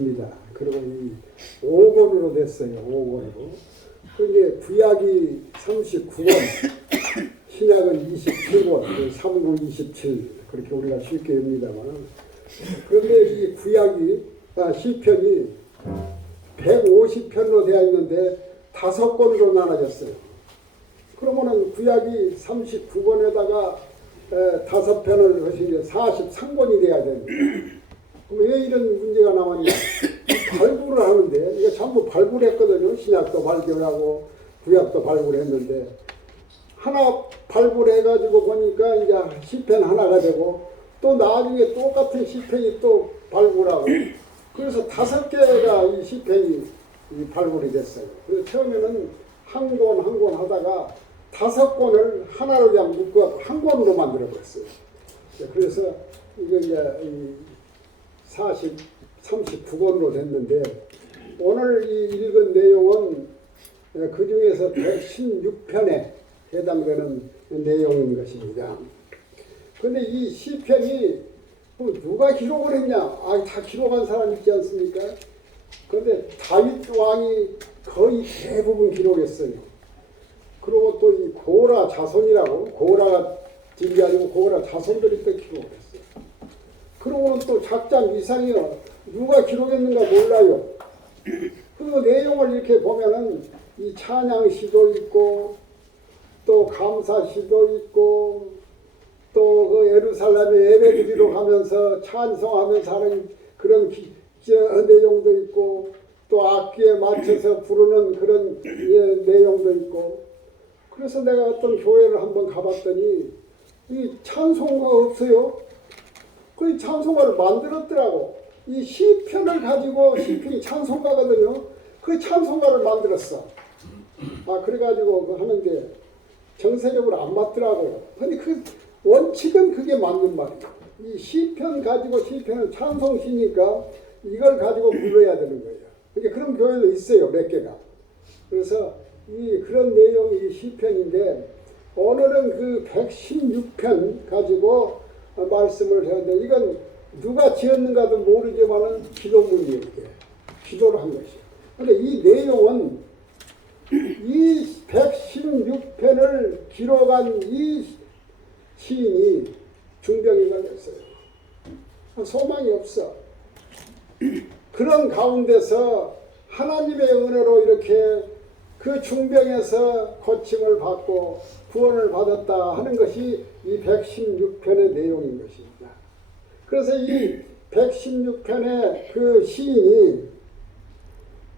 됐습니다. 그리고 이 5권으로 됐어요. 5권으로. 그게 구약이 39권, 신약은 27권, 3구 27 그렇게 우리가 쉽게 엽니다만, 그런데 이 구약이 시편이 150편으로 되어 있는데 5권으로 나눠졌어요. 그러면은 구약이 39권에다가 5편을 하신 게 43권이 돼야 됩니다. 그럼 왜 이런 문제가 나왔냐? 발굴을 하는데, 이거 전부 발굴했거든요. 신약도 발굴하고 구약도 발굴했는데, 하나 발굴해가지고 보니까 이제 시편 하나가 되고, 또 나중에 똑같은 시편이 또 발굴하고, 그래서 5개가 이 시편이 발굴이 됐어요. 그래서 처음에는 한 권 하다가 5권을 하나로 그냥 묶어 한 권으로 만들어버렸어요. 그래서 이게 이제 39권으로 됐는데, 오늘 이 읽은 내용은 그 중에서 116편에 해당되는 내용인 것입니다. 그런데 이 시편이 누가 기록을 했냐? 다 기록한 사람 있지 않습니까? 그런데 다윗 왕이 거의 대부분 기록했어요. 그리고 또 이 고라 자손이라고, 고라가 진이 아니고 고라 자손들이 또 기록했어요. 그러고는 또 작장 이상이요. 누가 기록했는가 몰라요. 그 내용을 이렇게 보면은 이 찬양시도 있고, 또 감사시도 있고, 또 그 예루살렘에 예배드리러 가면서 찬송하면서 하는 그런 내용도 있고, 또 악기에 맞춰서 부르는 그런 내용도 있고. 그래서 내가 어떤 교회를 한번 가봤더니 이 찬송가 없어요. 그 찬송가를 만들었더라고. 이 시편을 가지고, 시편이 찬송가거든요. 그 찬송가를 만들었어. 그래가지고 그 하는데 정세적으로 안 맞더라고요. 근데 그 원칙은 그게 맞는 말이에요. 이 시편 가지고, 시편은 찬송시니까 이걸 가지고 불러야 되는 거예요. 그러니까 그런 교회도 있어요, 몇 개가. 그래서 그런 내용이 시편인데, 오늘은 그 116편 가지고 말씀을 하는데, 이건 누가 지었는가도 모르지만은 기도문이에요. 이게. 기도를 한 것이에요. 그런데 이 내용은 이 116편을 기록한 이 시인이 중병에 걸렸어요. 소망이 없어. 그런 가운데서 하나님의 은혜로 이렇게 그 중병에서 고침을 받고 구원을 받았다 하는 것이 이 116편의 내용인 것입니다. 그래서 이 116편의 그 시인이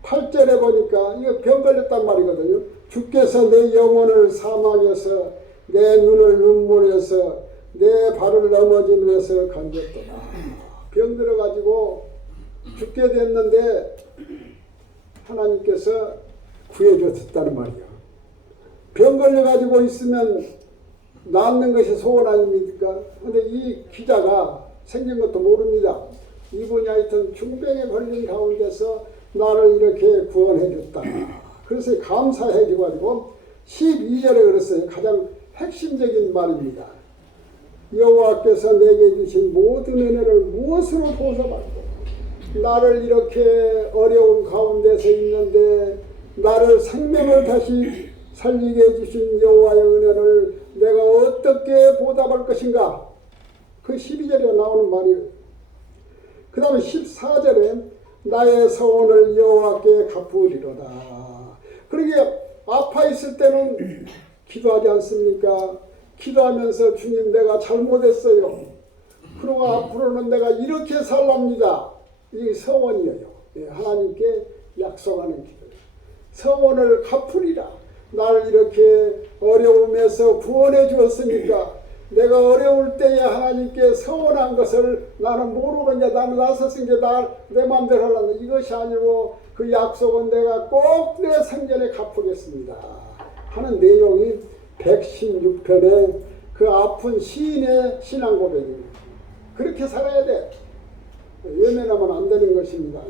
8절에 보니까 이거 병 걸렸단 말이거든요. 주께서 내 영혼을 사망해서 내 눈을 눈물에서 내 발을 넘어진 데서 건졌도다. 병 들어가지고 죽게 됐는데 하나님께서 구해줬다는 말이야. 병 걸려가지고 있으면 낫는 것이 소원 아닙니까? 근데 이 기자가 생긴 것도 모릅니다. 이분이 하여튼 중병에 걸린 가운데서 나를 이렇게 구원해줬다. 그래서 감사해줘가지고 12절에 그랬어요. 가장 핵심적인 말입니다. 여호와께서 내게 주신 모든 은혜를 무엇으로 보답할까? 나를 이렇게 어려운 가운데서 있는데 나를 생명을 다시 살리게 해주신 여호와의 은혜를 내가 어떻게 보답할 것인가? 그 12절에 나오는 말이에요. 그 다음에 14절에 나의 서원을 여호와께 갚으리로다. 그러게 아파 있을 때는 기도하지 않습니까? 기도하면서 주님 내가 잘못했어요. 그러고 앞으로는 내가 이렇게 살랍니다. 이게 서원이에요. 하나님께 약속하는 기도예요. 서원을 갚으리라. 나를 이렇게 어려움에서 구원해 주었으니까 내가 어려울 때에 하나님께 서원한 것을 나는 모르겠냐. 나는 나서서 이제 내 마음대로 하려는 이것이 아니고 그 약속은 내가 꼭 내 생전에 갚으겠습니다 하는 내용이 116편의 그 아픈 시인의 신앙 고백입니다. 그렇게 살아야 돼. 외면하면 안 되는 것입니다.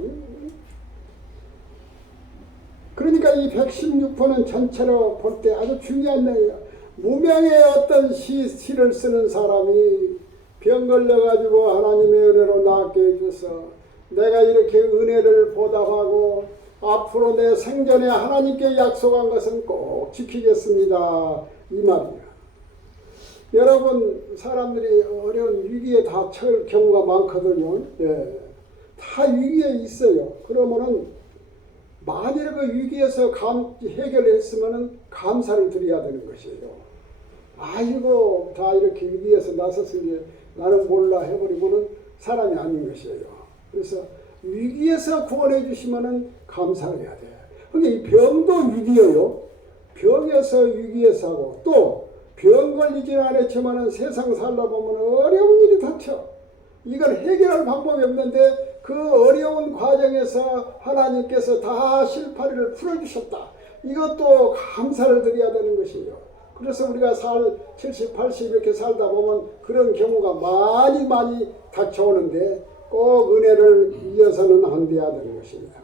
그러니까 이 116편은 전체로 볼 때 아주 중요한 내용이에요. 무명의 어떤 시를 쓰는 사람이 병 걸려가지고 하나님의 은혜로 낫게 해줘서 내가 이렇게 은혜를 보답하고 앞으로 내 생전에 하나님께 약속한 것은 꼭 지키겠습니다. 이 말이야. 여러분, 사람들이 어려운 위기에 다 처할 경우가 많거든요. 예. 다 위기에 있어요. 그러면은 만일 그 위기에서 해결했으면은 감사를 드려야 되는 것이에요. 아이고, 다 이렇게 위기에서 나섰으니 나는 몰라 해버리고는 사람이 아닌 것이에요. 그래서 위기에서 구원해 주시면은 감사를 해야 돼. 그러니까 이 병도 위기예요. 병에서 위기에서 하고 또 병 걸리지는 않았지만은 세상 살다 보면 어려운 일이 닥쳐. 이걸 해결할 방법이 없는데 그 어려운 과정에서 하나님께서 다 실파리를 풀어주셨다. 이것도 감사를 드려야 되는 것이에요. 그래서 우리가 70, 80 이렇게 살다 보면 그런 경우가 많이 닥쳐오는데 꼭 은혜를 이어서는 안 돼야 되는 것입니다.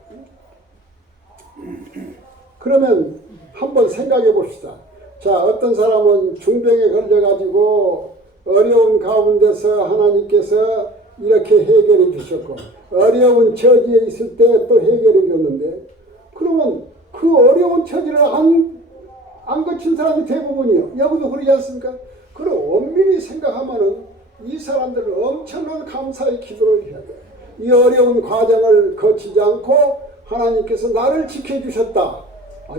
그러면 한번 생각해 봅시다. 자, 어떤 사람은 중병에 걸려가지고 어려운 가운데서 하나님께서 이렇게 해결해 주셨고 어려운 처지에 있을 때 또 해결해 줬는데 그러면 그 어려운 처지를 안 거친 사람이 대부분이요. 여러분도 그러지 않습니까? 그럼 엄밀히 생각하면은 이 사람들은 엄청난 감사의 기도를 해야 돼. 이 어려운 과정을 거치지 않고 하나님께서 나를 지켜주셨다.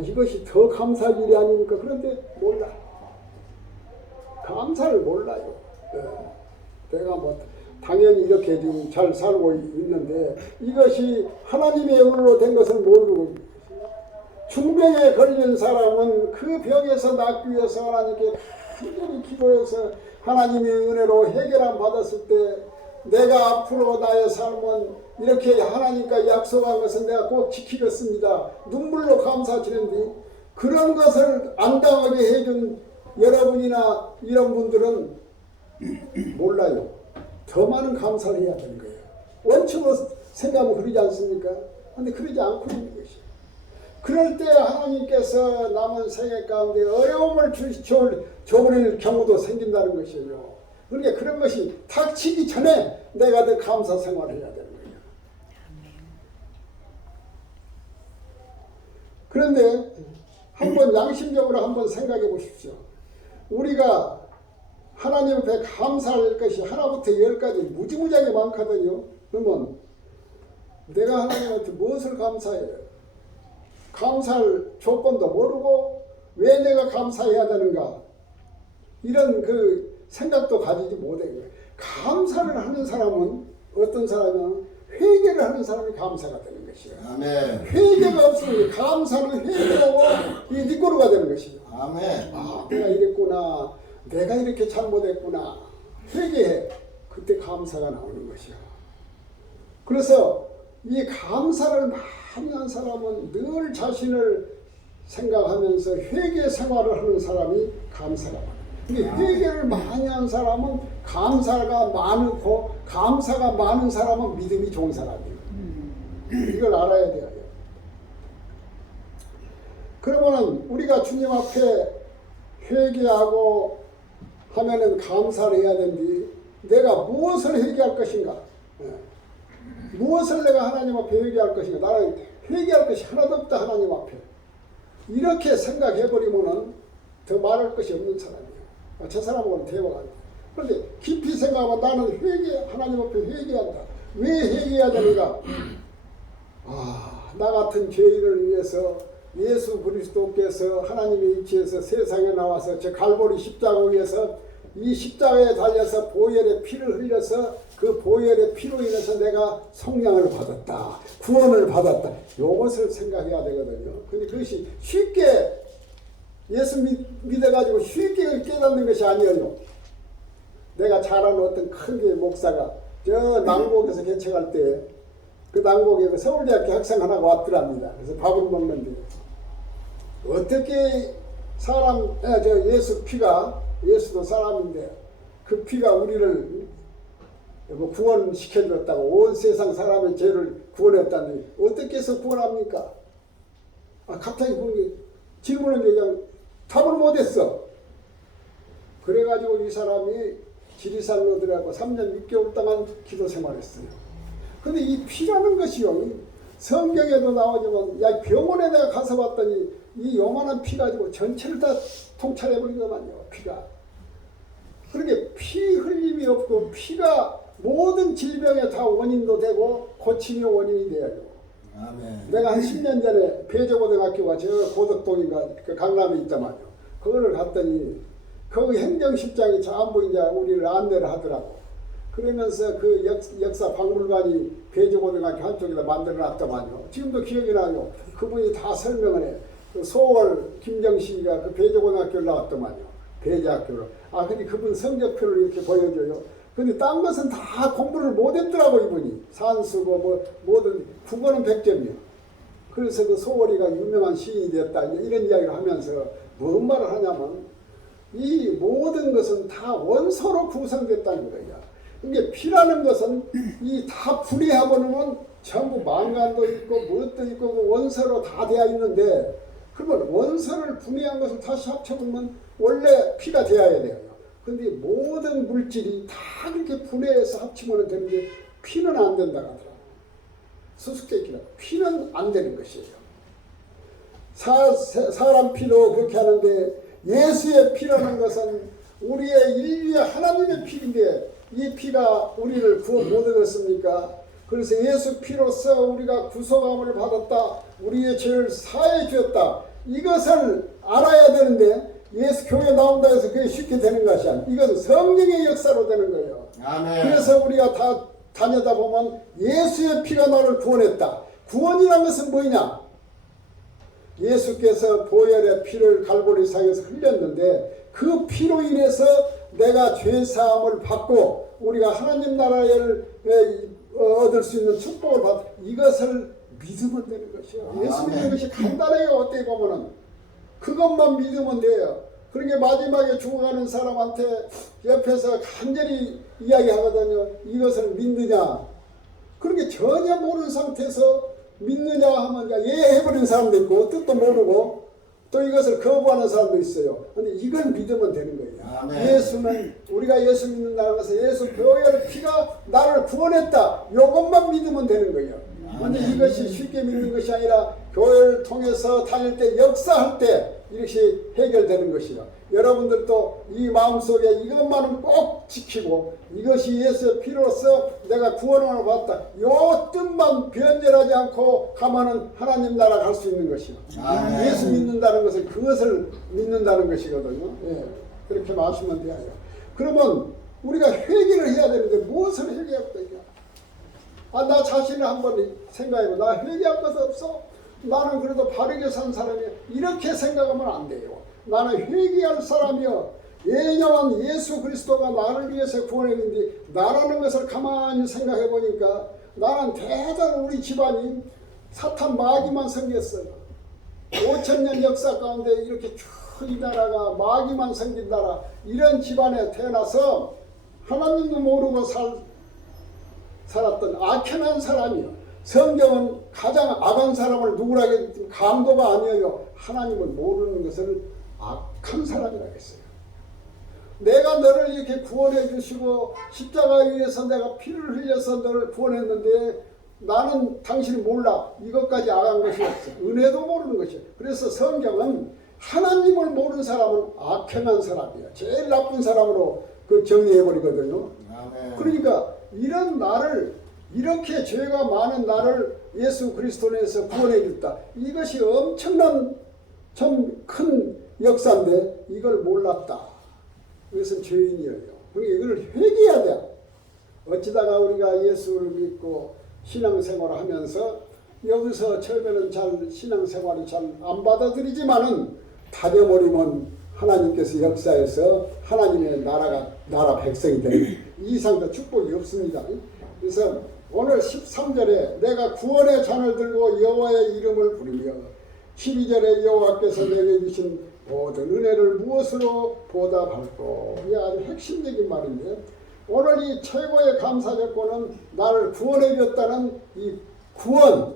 이것이 더 감사할 일이 아닙니까? 그런데 몰라. 감사를 몰라요. 내가 당연히 이렇게 지금 잘 살고 있는데 이것이 하나님의 은혜로 된 것을 모르고 중병에 걸린 사람은 그 병에서 낫기 위해서 하나님께 간절히 기도해서 하나님의 은혜로 해결함 받았을 때 내가 앞으로 나의 삶은 이렇게 하나님과 약속한 것은 내가 꼭 지키겠습니다. 눈물로 감사드리는데 그런 것을 안 당하게 해준 여러분이나 이런 분들은 몰라요. 더 많은 감사를 해야 되는 거예요. 원칙으로 생각하면 그러지 않습니까? 그런데 그러지 않고 있는 것이에요. 그럴 때 하나님께서 남은 생애 가운데 어려움을 줘버릴 경우도 생긴다는 것이에요. 그러니까 그런 것이 닥치기 전에 내가 더 감사 생활을 해야 되는 거예요. 그런데 한번 양심적으로 한번 생각해 보십시오. 우리가 하나님 앞에 감사할 것이 하나부터 10까지 무지무지하게 많거든요. 그러면 내가 하나님한테 무엇을 감사해요? 감사할 조건도 모르고 왜 내가 감사해야 되는가? 이런 그 생각도 가지지 못해요. 감사를 하는 사람은 어떤 사람은 회개를 하는 사람이 감사가 되는 것이에요. 아멘. 회개가 없으면 감사는 회개하고 이 뒷고루가 되는 것이에요. 아멘. 내가 이랬구나. 내가 이렇게 잘못했구나. 회개해. 그때 감사가 나오는 것이야. 그래서 이 감사를 많이 한 사람은 늘 자신을 생각하면서 회개 생활을 하는 사람이 감사가 많아요. 근데 회개를 많이 한 사람은 감사가 많고 감사가 많은 사람은 믿음이 좋은 사람이에요. 이걸 알아야 돼요. 그러면은 우리가 주님 앞에 회개하고 하면은 감사를 해야 되는데 내가 무엇을 회개할 것인가? 무엇을 내가 하나님 앞에 회개할 것인가? 나는 회개할 것이 하나도 없다 하나님 앞에. 이렇게 생각해버리면은 더 말할 것이 없는 사람이에요. 저 사람하고는 대화가 안 돼. 그런데 깊이 생각하면 나는 하나님 앞에 회개한다. 왜 회개해야 되는가? 나 같은 죄인을 위해서 예수 그리스도께서 하나님의 이치에서 세상에 나와서 저 갈보리 십자가 위에서 이 십자가에 달려서 보혈의 피를 흘려서 그 보혈의 피로 인해서 내가 성량을 받았다. 구원을 받았다. 이것을 생각해야 되거든요. 근데 그것이 쉽게 예수 믿어가지고 쉽게 깨닫는 것이 아니에요. 내가 잘 아는 어떤 큰 교회 목사가 저 남곡에서 개척할 때 그 남곡에 서울대학교 학생 하나가 왔더랍니다. 그래서 밥을 먹는데 어떻게 저 예수 피가 예수도 사람인데 그 피가 우리를 구원시켜줬다고 온 세상 사람의 죄를 구원했다니 어떻게 해서 구원합니까? 갑자기 질문을 그냥 답을 못했어. 그래가지고 이 사람이 지리산로 들어가고 3년 6개월 동안 기도 생활했어요. 근데 이 피라는 것이요, 성경에도 나오지만 야 병원에 내가 가서 봤더니 이 요만한 피 가지고 전체를 다 통찰해버리더만요. 피가. 그러게 피 흘림이 없고 피가 모든 질병의 다 원인도 되고 고침의 원인이 돼요. 아멘. 내가 한 10년 전에 배저고등학교가 저 고덕동인가 그 강남에 있다만요. 그거를 갔더니 거기 행정실장이 전부 이제 우리를 안내를 하더라고. 그러면서 그 역사 박물관이 배저고등학교 한쪽에다 만들어 놨더만요. 지금도 기억이 나요. 그분이 다 설명을 해. 그 소월 김정식이가 그 배저고등학교를 나왔더만요. 배제학교로. 아, 근데 그분 성적표를 이렇게 보여줘요. 근데 딴 것은 다 공부를 못했더라고 이분이. 산수고 뭐 뭐든 국어는 100점이요. 그래서 그 소월이가 유명한 시인이 됐다 이런 이야기를 하면서 뭔 말을 하냐면 이 모든 것은 다 원소로 구성됐다는 거야. 이게 피라는 것은 이 다 분해하고는 전부 망간도 있고 무엇도 있고 그 원소로 다 되어 있는데 그러면 원소를 분해한 것을 다시 합쳐보면 원래 피가 되어야 돼요. 근데 모든 물질이 다 그렇게 분해해서 합치면 되는데 피는 안 된다고 하더라고요. 수수께끼라고. 피는 안 되는 것이에요. 사람 피도 그렇게 하는데 예수의 피라는 것은 우리의 인류의 하나님의 피인데 이 피가 우리를 구원 못 얻었습니까? 그래서 예수 피로써 우리가 구속함을 받았다. 우리의 죄를 사해 주었다. 이것을 알아야 되는데 예수 교회 나온다 해서 그게 쉽게 되는 것이 아니야. 이것은 성령의 역사로 되는 거예요. 아멘. 그래서 우리가 다 다니다 보면 예수의 피가 나를 구원했다. 구원이란 것은 뭐냐? 예수께서 보혈의 피를 갈보리상에서 흘렸는데 그 피로 인해서 내가 죄사함을 받고 우리가 하나님 나라를 얻을 수 있는 축복을 받 이것을 믿으면 되는 것이요. 예수 믿는 것이 간단해요. 어떻게 보면은 그것만 믿으면 돼요. 그러니까 마지막에 죽어가는 사람한테 옆에서 간절히 이야기하거든요. 이것을 믿느냐? 그렇게 전혀 모르는 상태에서 믿느냐 하면 예 해버린 사람도 있고 뜻도 모르고 또 이것을 거부하는 사람도 있어요. 근데 이걸 믿으면 되는 거예요. 아멘. 예수는 우리가 예수 믿는다는 것은 예수 보혈의 피가 나를 구원했다. 이것만 믿으면 되는 거예요. 근데 이것이 쉽게 믿는 것이 아니라 교회를 통해서 다닐 때 역사할 때 이렇게 해결되는 것이요. 여러분들도 이 마음속에 이것만은 꼭 지키고 이것이 예수의 피로서 내가 구원을 받았다. 이 뜻만 변절하지 않고 가면은 하나님 나라 갈 수 있는 것이요. 아멘. 예수 믿는다는 것은 그것을 믿는다는 것이거든요. 예, 그렇게 말하시면 돼요. 그러면 우리가 회개를 해야 되는데 무엇을 회개할 거냐? 아, 나 자신을 한번 생각해봐. 나 회개할 것 없어? 나는 그래도 바르게 산 사람이야. 이렇게 생각하면 안 돼요. 나는 회개할 사람이요. 예정한 예수 그리스도가 나를 위해서 구원했는데 나라는 것을 가만히 생각해 보니까 나는 대단한 우리 집안이 사탄 마귀만 섬겼어요. 5,000년 역사 가운데 이렇게 쭉 이 나라가 마귀만 섬긴 나라 이런 집안에 태어나서 하나님도 모르고 살았던 악한 사람이요. 성경은 가장 악한 사람을 누구라고 했더니 강도가 아니에요. 하나님을 모르는 것을 악한 사람이라고 했어요. 내가 너를 이렇게 구원해 주시고 십자가 위에서 내가 피를 흘려서 너를 구원했는데 나는 당신을 몰라. 이것까지 악한 것이 없어. 은혜도 모르는 것이에요. 그래서 성경은 하나님을 모르는 사람은 악한 사람이에요. 제일 나쁜 사람으로 그 정리해버리거든요. 그러니까 이런 나를 이렇게 죄가 많은 나를 예수 그리스도에서 구원해 줬다. 이것이 엄청난 참 큰 역사인데 이걸 몰랐다. 이것은 죄인이에요. 그러니까 이걸 회개해야 돼. 어찌다가 우리가 예수를 믿고 신앙생활을 하면서 여기서 처음에는 잘 신앙생활이 잘 안 받아들이지만은 다져버리면 하나님께서 역사에서 하나님의 나라 백성이 되는 이 이상도 축복이 없습니다. 그래서 오늘 13절에 내가 구원의 잔을 들고 여호와의 이름을 부르며 12절에 여호와께서 내게 주신 모든 은혜를 무엇으로 보답할꼬. 이게 아주 핵심적인 말인데 오늘 이 최고의 감사 조건은 나를 구원해 줬다는 이 구원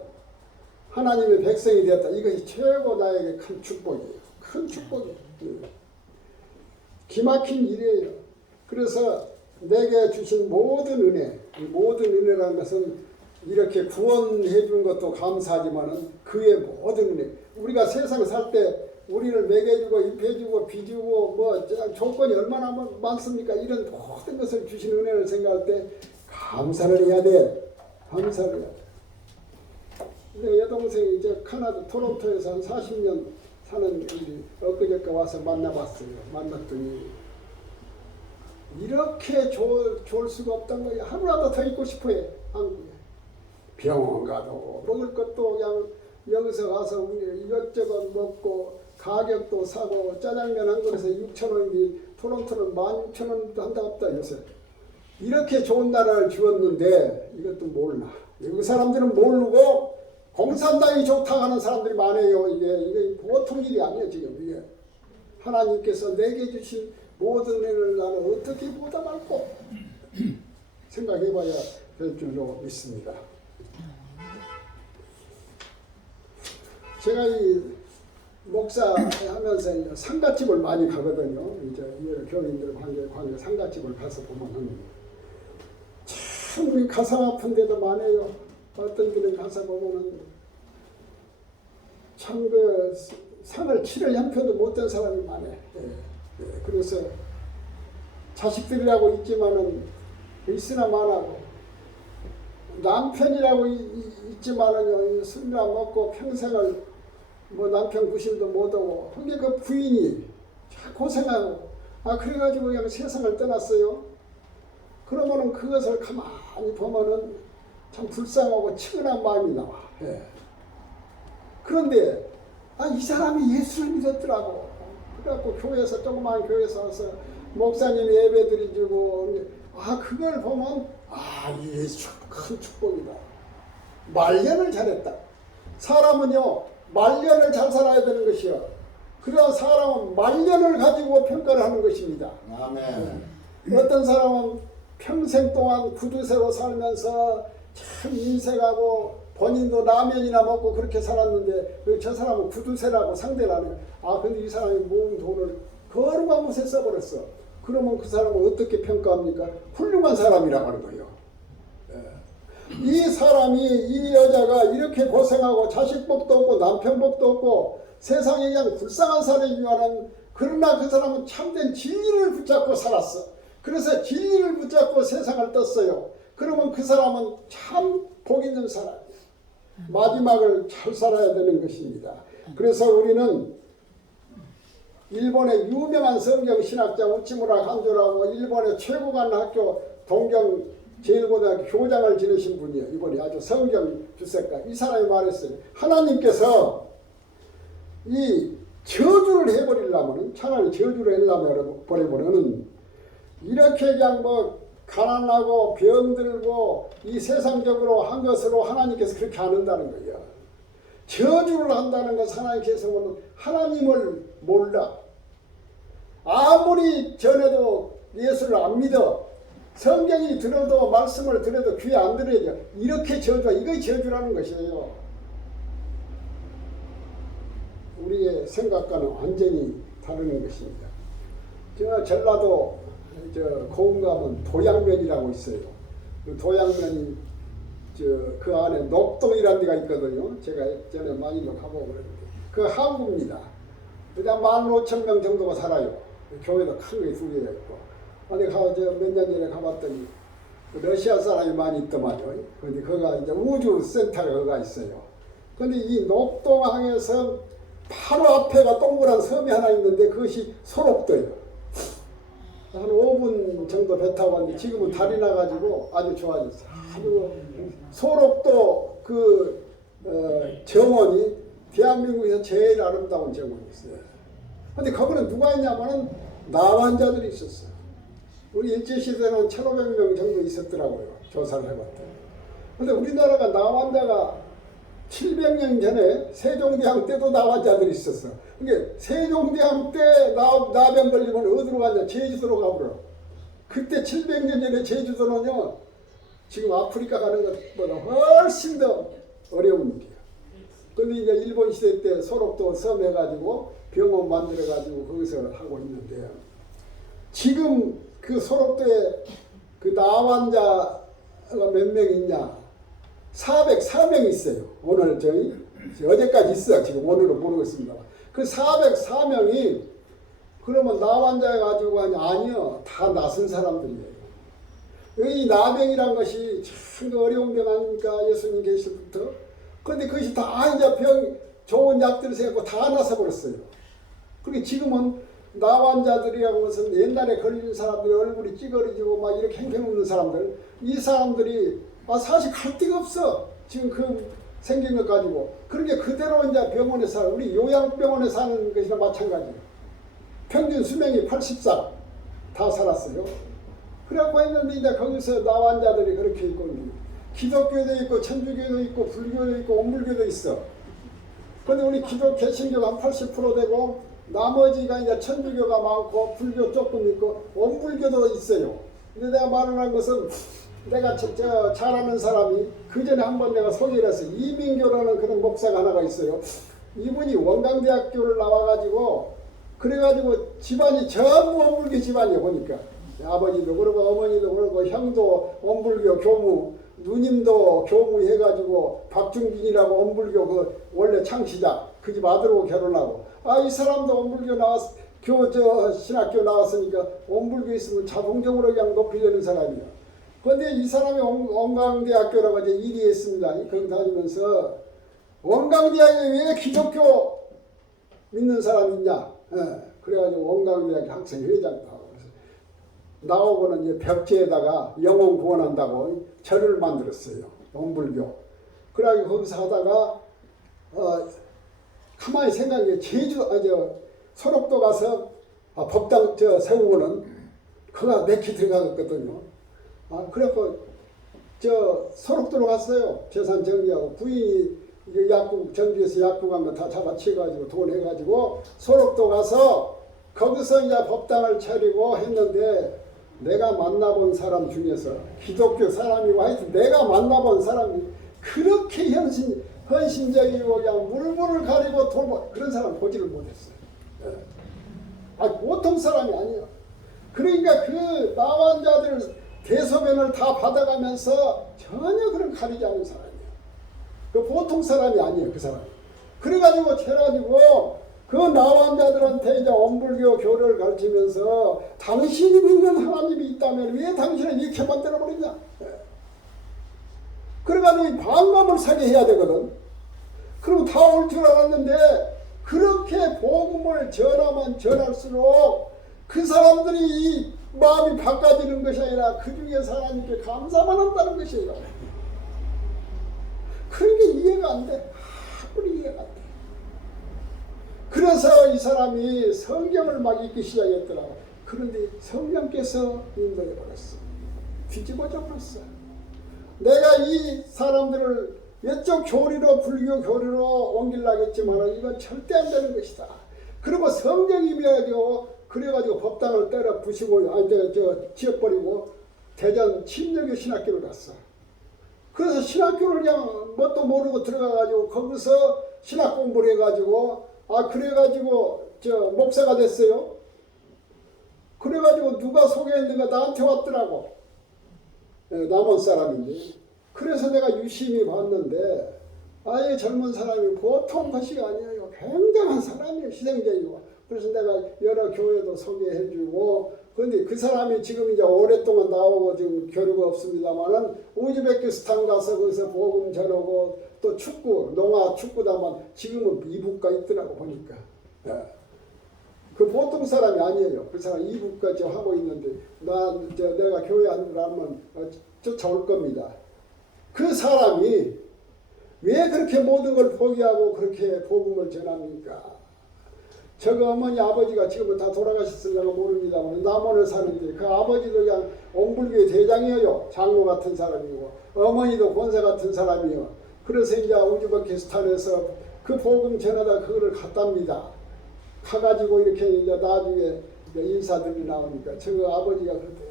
하나님의 백성이 되었다. 이것이 최고 나에게 큰 축복이에요. 큰 축복이에요. 기막힌 일이에요. 그래서 내게 주신 모든 은혜, 이 모든 은혜라는 것은 이렇게 구원해 준 것도 감사하지만은 그의 모든 은혜, 우리가 세상 살 때 우리를 먹여주고 입혀주고 비주고 뭐 조건이 얼마나 많습니까? 이런 모든 것을 주신 은혜를 생각할 때 감사를 해야 돼. 감사를 해야 돼. 내 여동생이 이제 카나다 토론토에서 한 40년 사는 우리 엊그저께 와서 만나봤어요. 만났더니 이렇게 좋을 수가 없다는 거예요. 하루라도 더 있고 싶어요. 한국에. 병원 가도 먹을 것도 그냥 여기서 가서 이것저것 먹고 가격도 사고 짜장면 한 그릇에 6,000원인데 토론토는 16,000원도 한다고 없다 요새. 이렇게 좋은 나라를 주었는데 이것도 몰라. 이 사람들은 모르고 공산당이 좋다고 하는 사람들이 많아요. 이게 보통 일이 아니에요. 지금 이게 하나님께서 내게 주신 모든 은혜를 나는 어떻게 보답할꼬 생각해봐야 될 줄로 믿습니다. 제가 이 목사하면서 상가집을 많이 가거든요. 이제 교인들 관계 상가집을 가서 보면은 참 가슴 아픈 데도 많아요. 어떤 데는 가서 보면은 참 그 상을 치를 형편도 못된 사람이 많아요. 그래서 자식들이라고 있지만은 있으나 마나고 남편이라고 있지만은요 술이나 먹고 평생을 뭐 남편 구실도 못하고 근데 그 부인이 고생하고 그래가지고 그냥 세상을 떠났어요. 그러면은 그것을 가만히 보면은 참 불쌍하고 측은한 마음이 나와. 그런데 이 사람이 예수를 믿었더라고. 그래갖고 교회에서 조그마한 교회에서 와서 목사님이 예배 드리고 그걸 보면 이게 큰 축복이다. 말년을 잘했다. 사람은요 말년을 잘 살아야 되는 것이요. 그래야 사람은 말년을 가지고 평가를 하는 것입니다. 아멘. 어떤 사람은 평생 동안 구두쇠로 살면서 참 인색하고 본인도 라면이나 먹고 그렇게 살았는데 저 사람은 구두쇠라고 상대를 하네요. 근데 이 사람이 모은 돈을 거룩한 곳에 써버렸어. 그러면 그 사람은 어떻게 평가합니까? 훌륭한 사람이라고 하는 거예요. 이 사람이 이 여자가 이렇게 고생하고 자식 복도 없고 남편 복도 없고 세상에 그냥 불쌍한 사람이지만은 그러나 그 사람은 참된 진리를 붙잡고 살았어. 그래서 진리를 붙잡고 세상을 떴어요. 그러면 그 사람은 참 복 있는 사람. 마지막을 잘 살아야 되는 것입니다. 그래서 우리는 일본의 유명한 성경 신학자 우치무라 한조라고 일본의 최고 간 학교 동경 제1고등학교 교장을 지내신 분이에요. 이번에 아주 성경 주석가. 이 사람이 말했어요. 하나님께서 이 저주를 해버리려면 차라리 저주를 하려면 버려버리는 이렇게 그냥 뭐 가난하고 병들고 이 세상적으로 한 것으로 하나님께서 그렇게 안 한다는 거예요. 저주를 한다는 것은 하나님께서는 하나님을 몰라. 아무리 전해도 예수를 안 믿어. 성경이 들어도 말씀을 들어도 귀에 안 들어요. 이렇게 저주가 이거 저주라는 것이에요. 우리의 생각과는 완전히 다르는 것입니다. 저 전라도 고흥 가면 도양면이라고 있어요. 그 도양면이 그 안에 녹동이라는 데가 있거든요. 제가 전에 많이 가보고 그랬는데 그 항구입니다. 그냥 15,000명 정도가 살아요. 교회도 큰 게 2개가 있고. 어디 몇 년 전에 가봤더니 러시아 사람이 많이 있더만요. 근데 거기가 이제 우주센터가 거기가 있어요. 근데 이 녹동항에서 바로 앞에가 동그란 섬이 하나 있는데 그것이 소록도예요. 한 5분 정도 배 타고 왔는데 지금은 달이 나가지고 아주 좋아졌어요. 아주 소록도 정원이 대한민국에서 제일 아름다운 정원이었어요. 근데 거기는 누가 있냐면은 나환자들이 있었어요. 우리 일제시대는 1,500명 정도 있었더라고요. 조사를 해봤더니. 근데 우리나라가 나환자가 700년 전에 세종대왕 때도 나환자들이 있었어. 그러니까 세종대왕 때 나병 걸리면 어디로 가냐? 제주도로 가버려. 그때 700년 전에 제주도는요. 지금 아프리카 가는 것보다 훨씬 더 어려운 일이야. 근데 이제 일본 시대 때 소록도 섬 해가지고 병원 만들어가지고 거기서 하고 있는데 지금 그 소록도에 그 나환자가 몇 명 있냐? 404명이 있어요. 오늘 어제까지 있어. 지금 오늘은 모르겠습니다. 그 404명이 그러면 나환자 가지고 아니요. 다 낯선 사람들이에요. 이 나병이란 것이 참 어려운 병 아닙니까? 예수님 계실 때부터. 그런데 그것이 다 이제 좋은 약들을 세고 다 나서 버렸어요. 그리고 지금은 나환자들이라고 해서 옛날에 걸린 사람들이 얼굴이 찌그러지고 막 이렇게 행편없는 사람들, 이 사람들이 사실 갈 데가 없어. 지금 그 생긴 것 가지고. 그러니까 그대로 이제 병원에 우리 요양병원에 사는 것이나 마찬가지예요. 평균 수명이 80살 다 살았어요. 그래갖고 했는데 이제 거기서 나환자들이 그렇게 있고, 기독교도 있고, 천주교도 있고, 불교도 있고, 온불교도 있어. 근데 우리 기독 개신교가 한 80% 되고, 나머지가 이제 천주교가 많고, 불교 조금 있고, 온불교도 있어요. 근데 내가 말을 한 것은, 내가 잘 아는 사람이, 그 전에 한번 내가 소개를 했어요. 이민교라는 그런 목사가 하나가 있어요. 이분이 원광대학교를 나와가지고, 그래가지고 집안이 전부 온불교 집안이에요, 보니까. 아버지도 그러고 어머니도 그러고 형도 온불교 교무, 누님도 교무 해가지고 박중진이라고 온불교 그 원래 창시자 그 집 아들하고 결혼하고 이 사람도 온불교 신학교 나왔으니까 온불교 있으면 자동적으로 그냥 높이 되는 사람이야. 그런데 이 사람이 원광대학교라고 이제 일이 했습니다. 거기 다니면서 원광대학에 왜 기독교 믿는 사람이 있냐? 그래가지고 원광대학교 학생회장도 하고 나오고는 이제 벽지에다가 영혼 구원한다고 절을 만들었어요. 온불교. 그래가지고 거기서 하다가 가만히 생각해 소록도 가서 법당 세우고는 그가 내키 들어가거든요. 그래서 소록도로 갔어요. 재산 정리하고 부인이 약국 전주에서 약국한 거 다 잡아치가지고 돈 해가지고 소록도 가서 거기서 이제 법당을 차리고 했는데 내가 만나본 사람 중에서 기독교 사람이고 하여튼 내가 만나본 사람이 그렇게 헌신적이고 그냥 물불을 가리고 돌고 그런 사람 보지를 못했어요. 보통 사람이 아니에요. 그러니까 그 나환자들 대소변을 다 받아가면서 전혀 그런 가리지 않은 사람이에요. 그 보통 사람이 아니에요, 그 사람. 그래가지고 그 나환자들한테 이제 온불교 교를 가르치면서 당신이 믿는 하나님이 있다면 왜 당신을 이렇게 만들어버리냐. 그래가지고 방법을 사게 해야 되거든. 그럼 다 올 줄 알았는데 그렇게 복음을 전하면 전할수록 그 사람들이 이 마음이 바꿔지는 것이 아니라 그 중에서 하나님께 감사만 한다는 것이에요. 그런 게 이해가 안 돼. 아무리 이해가 안 돼. 그래서 이 사람이 성경을 막 읽기 시작했더라고. 그런데 성령께서 인도해 버렸어. 뒤집어져 버렸어. 내가 이 사람들을 이쪽 교리로 불교 교리로 옮기려겠지만 이건 절대 안 되는 것이다. 그리고 성경이 그래가지고 법당을 때려 부시고 지어버리고 대전 침례교 신학교를 갔어. 그래서 신학교를 그냥 뭣도 모르고 들어가가지고 거기서 신학 공부를 해가지고 그래가지고 목사가 됐어요. 그래가지고 누가 소개했는가 나한테 왔더라고. 남원 사람인데. 그래서 내가 유심히 봤는데 이 젊은 사람이 보통 것이 아니에요. 굉장한 사람이에요. 희생적이고. 그래서 내가 여러 교회도 소개해주고 그런데 그 사람이 지금 이제 오랫동안 나오고 지금 교류가 없습니다만은 우즈베키스탄 가서 거기서 복음 전하고 또 농아 축구다만 지금은 이북가 있더라고 보니까. 그 보통 사람이 아니에요. 그 사람 이북까지 하고 있는데 내가 교회 안 들어가면 쫓아올 겁니다. 그 사람이 왜 그렇게 모든 걸 포기하고 그렇게 복음을 전합니까? 저거 어머니 아버지가 지금은 다 돌아가셨을려나 모릅니다만 남원에 사는데 그 아버지도 그냥 온불교의 대장이에요. 장로 같은 사람이고 어머니도 권사 같은 사람이요. 그래서 이제 우즈베키스탄에서 그 복음 전하다 그거를 갔답니다. 가가지고 이렇게 이제 나중에 인사들이 나오니까 저거 아버지가 그때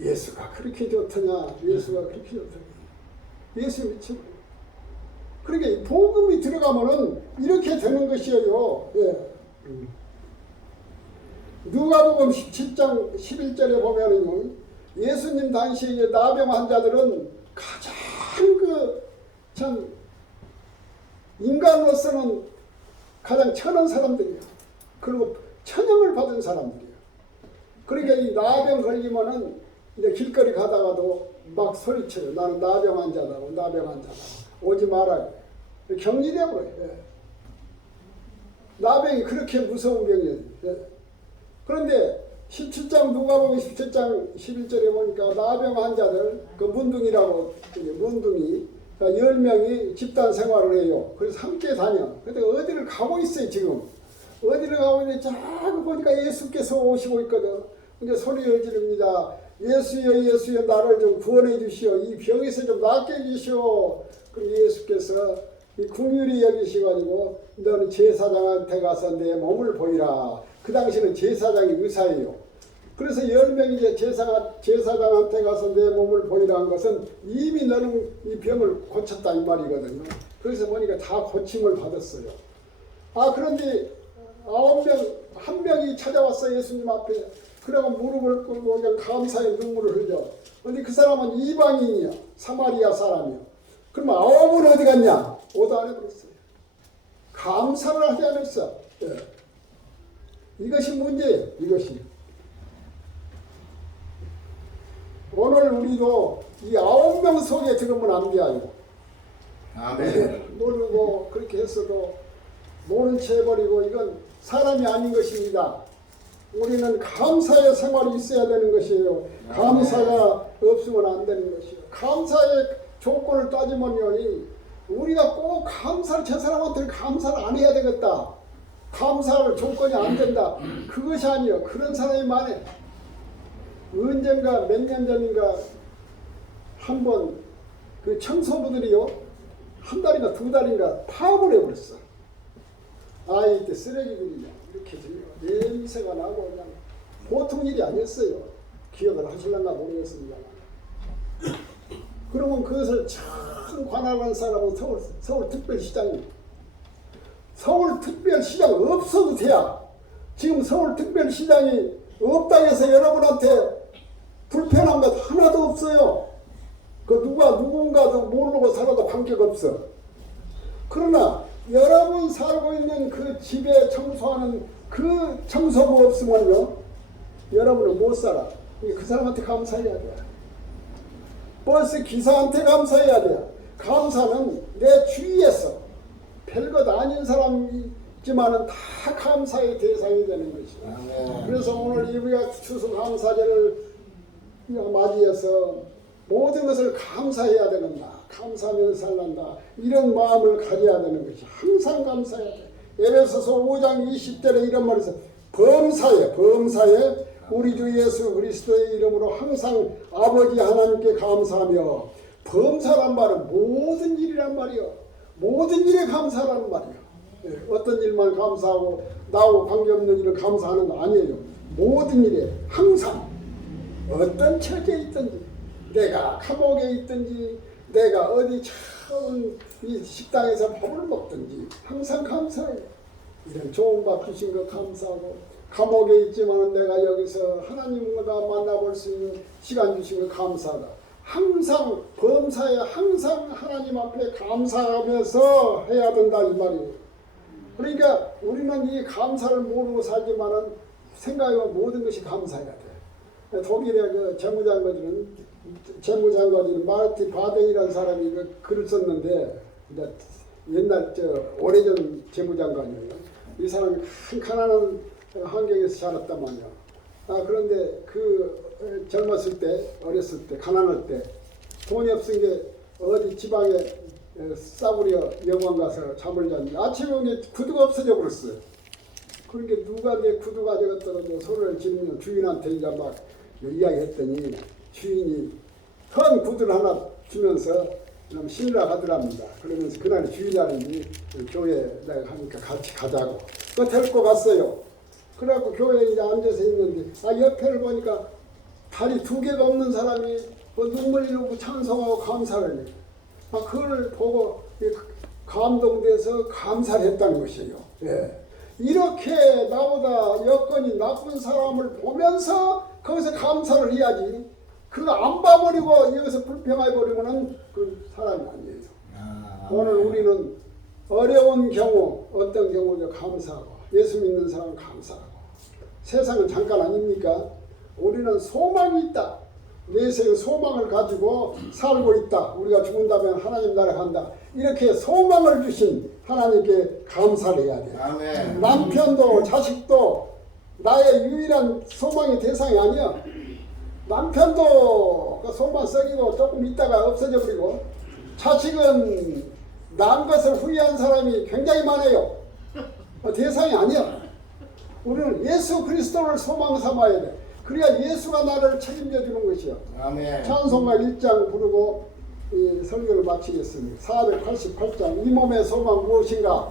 예수가 그렇게 좋더냐, 예수가 그렇게 좋더냐, 예수 미치고. 그러니까 복음이 들어가면은 이렇게 되는 것이에요. 누가복음 17장 11절에 보면은 예수님 당시에 나병 환자들은 가장 참 인간으로서는 가장 천한 사람들이야. 그리고 천형을 받은 사람들이야. 그러니까 이 나병 걸리면은 이제 길거리 가다가도 막 소리쳐요. 나는 나병 환자다고, 나병 환자다. 오지 마라. 격리돼 버려요. 예. 나병이 그렇게 무서운 병이에요. 예. 그런데 17장 누가복음 17장 11절에 보니까 나병 환자들 그 문둥이라고 문둥이 10명이 집단 생활을 해요. 그래서 함께 다녀. 근데 어디를 가고 있어요 지금. 어디를 가고 있는데 자꾸 보니까 예수께서 오시고 있거든. 근데 소리를 지릅니다. 예수여 예수여 나를 좀 구원해 주시오. 이 병에서 좀 낫게 해주시오. 그럼 예수께서 이 궁휼히 여기셔가지고 너는 제사장한테 가서 내 몸을 보이라. 그 당시는 제사장이 의사예요. 그래서 10명이 이제 제사장한테 가서 내 몸을 보이라 한 것은 이미 너는 이 병을 고쳤다 이 말이거든요. 그래서 보니까 다 고침을 받았어요. 그런데 9명, 한 명이 찾아왔어 예수님 앞에. 그러고 무릎을 꿇고 그냥 감사의 눈물을 흘려. 근데 그 사람은 이방인이야. 사마리아 사람이야. 그러면 9은 어디 갔냐? 오도 안 해버렸어요. 감사를 하지 않았어. 예. 이것이 문제예요. 이것이. 오늘 우리도 이 9명 속에 들으면 안 돼요. 아멘. 모르고 그렇게 했어도 모른 채 해버리고 이건 사람이 아닌 것입니다. 우리는 감사의 생활이 있어야 되는 것이에요. 감사가 없으면 안 되는 것이에요. 감사의 조건을 따지면요, 우리가 꼭 감사를 저 사람한테 감사를 안 해야 되겠다. 감사할 조건이 안 된다. 그것이 아니에요. 그런 사람이 많아요. 언젠가 몇 년 전인가 한 번 그 청소부들이요, 한 달인가 두 달인가 파업을 해버렸어. 이때 쓰레기들이 이렇게 냄새가 나고 그냥 보통 일이 아니었어요. 기억을 하실런가 모르겠습니다. 그러면 그것을 참 관할한 사람은 서울특별시장이에요. 서울특별시장 없어도 돼야. 지금 서울특별시장이 없다 해서 여러분한테 불편한 것 하나도 없어요. 그 누군가도 모르고 살아도 관계가 없어. 그러나 여러분 살고 있는 그 집에 청소하는 그 청소부 없으면요, 여러분은 못 살아. 그 사람한테 감사해야 돼. 버스 기사한테 감사해야 돼. 감사는 내 주위에서 별것 아닌 사람이지만은 다 감사의 대상이 되는 것이야. 그래서 오늘 이부야 추수감사절을 맞이해서 모든 것을 감사해야 되는다. 감사하면서 살란다. 이런 마음을 가져야 되는 것이 항상 감사해야 돼. 에베소서 5장 20절에 이런 말이 있어. 범사에 우리 주 예수 그리스도의 이름으로 항상 아버지 하나님께 감사하며, 범사란 말은 모든 일이란 말이요. 모든 일에 감사라는 말이요. 어떤 일만 감사하고 나하고 관계없는 일을 감사하는 거 아니에요. 모든 일에 항상 어떤 처지에 있든지, 내가 감옥에 있든지 내가 어디 처음 이 식당에서 밥을 먹든지 항상 감사해요. 이런 좋은 밥 주신 거 감사하고, 감옥에 있지만 내가 여기서 하나님과 만나볼 수 있는 시간 주신 거 감사하다. 항상 범사에 항상 하나님 앞에 감사하면서 해야 된다 이 말이에요. 그러니까 우리는 이 감사를 모르고 살지만은 생각하면 모든 것이 감사해야 돼. 독일의 그 재무장관인 마르티 바덴이라는 사람이 그 글을 썼는데, 옛날 오래전 재무장관이에요. 이 사람이 가난한 환경에서 자랐단 말이야. 그런데 그 젊었을 때, 어렸을 때, 가난할 때 돈이 없은 게 어디 지방에 싸구려 여관 가서 잠을 잤는데 아침에 오니 구두가 없어져 버렸어요. 그러니까 누가 내 구두 가져갔다고 소리를 지르면 주인한테 이제 막 이야기했더니 주인이 큰 구두를 하나 주면서 신으라 하더랍니다. 그러면서 그날 주일날이니 교회 내가 하니까 같이 가자고. 그 데리고 갔어요. 그래갖고 교회에 이제 앉아서 있는데 옆에를 보니까 다리 2개가 없는 사람이 눈물 흘리고 찬송하고 감사를 해요. 그걸 보고 감동돼서 감사를 했다는 것이에요. 예. 이렇게 나보다 여건이 나쁜 사람을 보면서 거기서 감사를 해야지. 그거 안 봐버리고 여기서 불평해 버리면은 그 사람이 아니에요. 오늘 우리는 어려운 경우, 어떤 경우도 감사하고 예수 믿는 사람은 감사하고 세상은 잠깐 아닙니까? 우리는 소망이 있다. 내세의 소망을 가지고 살고 있다. 우리가 죽은다면 하나님 나라 간다. 이렇게 소망을 주신 하나님께 감사를 해야 돼. 아멘. 남편도 자식도 나의 유일한 소망의 대상이 아니야. 남편도 그 소망 썩이고 조금 있다가 없어져 버리고, 자식은 남 것을 후회한 사람이 굉장히 많아요. 대상이 아니야. 우리는 예수 그리스도를 소망 삼아야 돼. 그래야 예수가 나를 책임져 주는 것이요. 아멘. 찬송가 1장 부르고 이 설교를 마치겠습니다. 488장 이 몸의 소망 무엇인가?